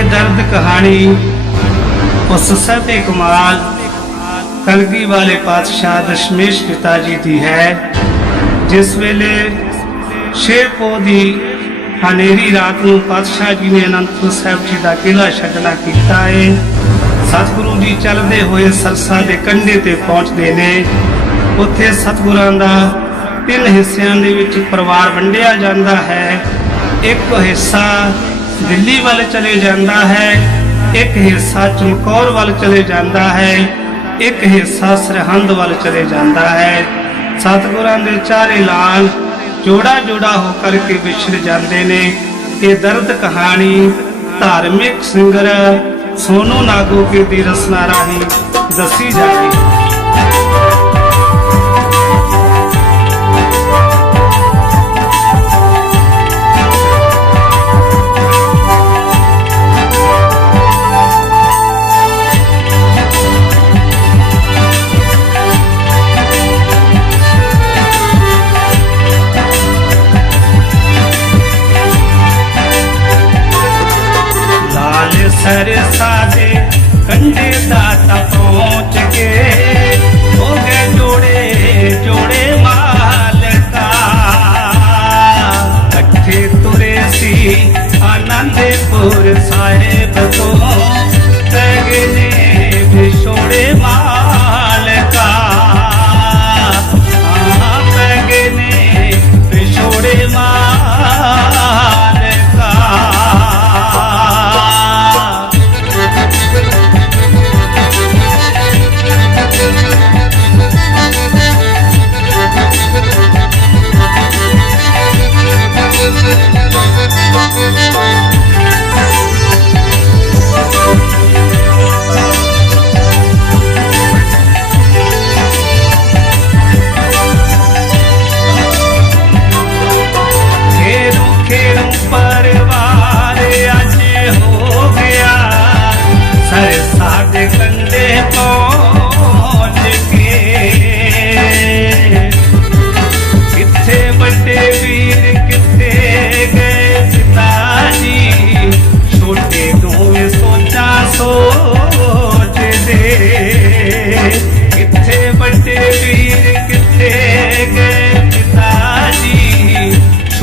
ਇਹ ਦਰਦ ਕਹਾਣੀ ਉਸ ਸਭੇ ਕਮਾਲ ਕਲਗੀ ਵਾਲੇ ਪਾਤਸ਼ਾਹ ਦਸ਼ਮੇਸ਼ ਪਿਤਾ ਜੀ ਦੀ ਹੈ, ਜਿਸ ਵੇਲੇ ਛੇ ਦੀ ਹਨੇਰੀ ਰਾਤ ਨੂੰ ਪਾਤਸ਼ਾਹ ਜੀ ਨੇ ਅਨੰਦਪੁਰ ਸਾਹਿਬ ਜੀ ਦਾ ਕਿਲਾ ਛੱਡਣਾ ਕੀਤਾ ਹੈ ਸਤਿਗੁਰੂ ਜੀ ਚੱਲਦੇ ਹੋਏ ਸਰਸਾ ਦੇ ਕੰਢੇ ਤੇ ਪਹੁੰਚਦੇ ਨੇ। ਉੱਥੇ ਸਤਿਗੁਰਾਂ ਦਾ ਤਿੰਨ ਹਿੱਸਿਆਂ ਦੇ ਵਿੱਚ ਪਰਿਵਾਰ ਵੰਡਿਆ ਜਾਂਦਾ ਹੈ। ਇੱਕ ਹਿੱਸਾ ਦਿੱਲੀ ਵੱਲ ਚਲੇ ਜਾਂਦਾ ਹੈ, ਇੱਕ ਹਿੱਸਾ ਚਮਕੌਰ ਵੱਲ ਚਲੇ ਜਾਂਦਾ ਹੈ, ਇੱਕ ਹਿੱਸਾ ਸਰਹੰਦ ਵੱਲ ਚਲੇ ਜਾਂਦਾ ਹੈ। ਸਤਿਗੁਰਾਂ ਦੇ ਚਾਰੇ ਲਾਲ ਜੋੜਾ ਜੋੜਾ ਹੋ ਕਰਕੇ ਵਿਛੜ ਜਾਂਦੇ ਨੇ। ਇਹ ਦਰਦ ਕਹਾਣੀ, ਧਾਰਮਿਕ ਸਿੰਗਰ ਸੋਨੂ ਨਾਗੋਕੇ ਦੀ ਰਸਨਾ ਰਾਹੀਂ ਦੱਸੀ ਜਾਂਦੀ ਹੈ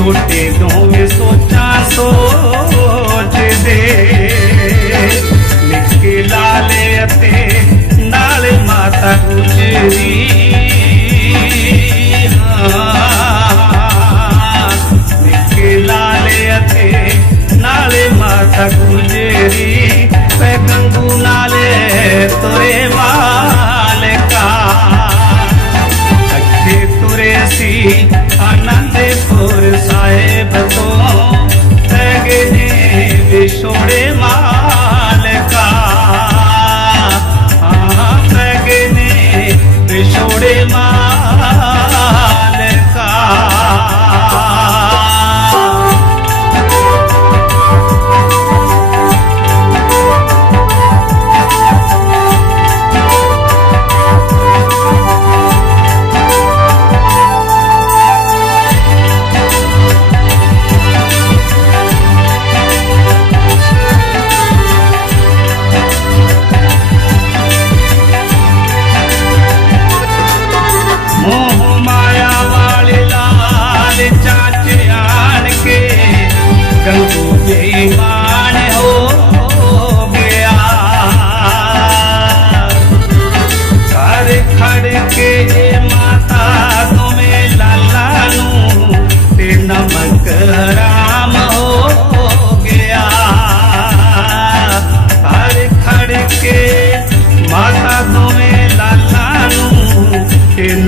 ਛੋਟੇ ਦੋਵੇਂ ਸੋਚਾਂ ਸੋਚਦੇ। ਨਿੱਕੇ ਲਾਲੇ ਅਤੇ ਨਾਲੇ ਮਾਤਾ ਗੁਜਰੀ। ਨੇ ਵਿਛੋੜੇ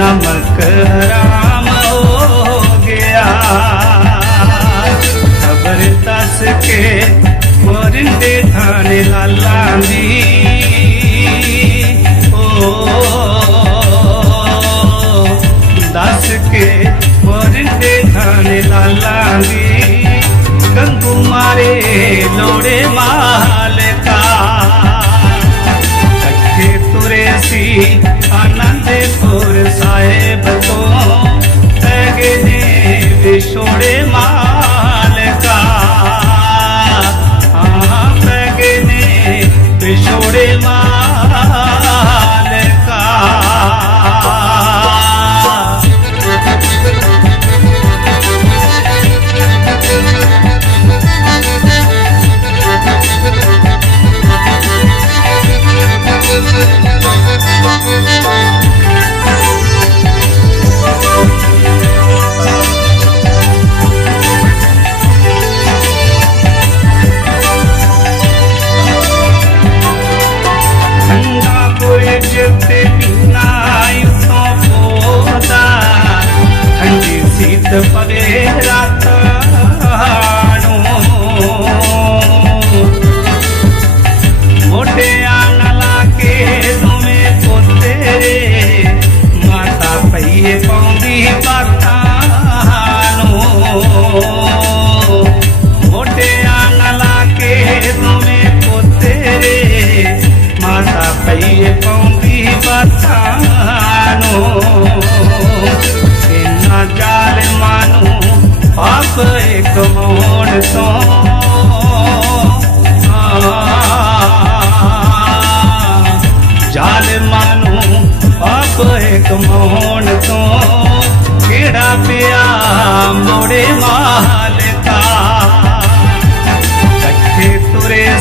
ਤੇ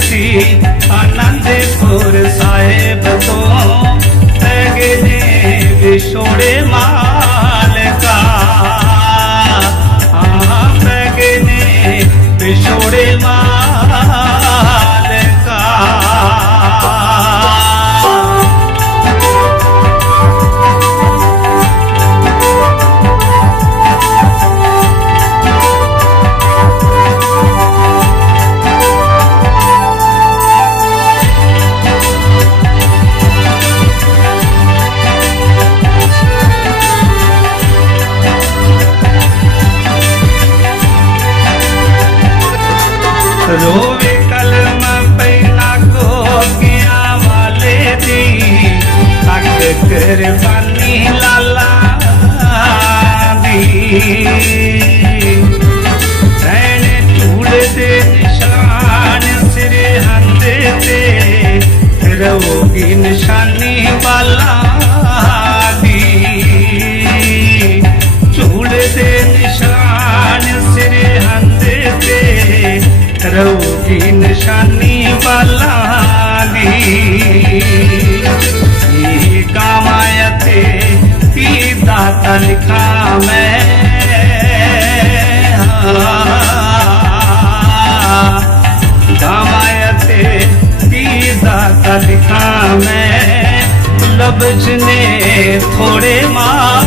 see ਨਿਸ਼ਾਨੀ ਵਾਲਾ ਦੀ ਇਹ ਕਾਮਾਇਤੇ ਪੀ ਦਾ ਲਿਖਾ ਮੈਂ ਕਾਮਾਇਤੇ ਪੀ ਦਾਤਾ ਲਿਖਾ ਮੈਂ। ਲਬਜ ਨੇ ਥੋੜੇ ਮਾਰ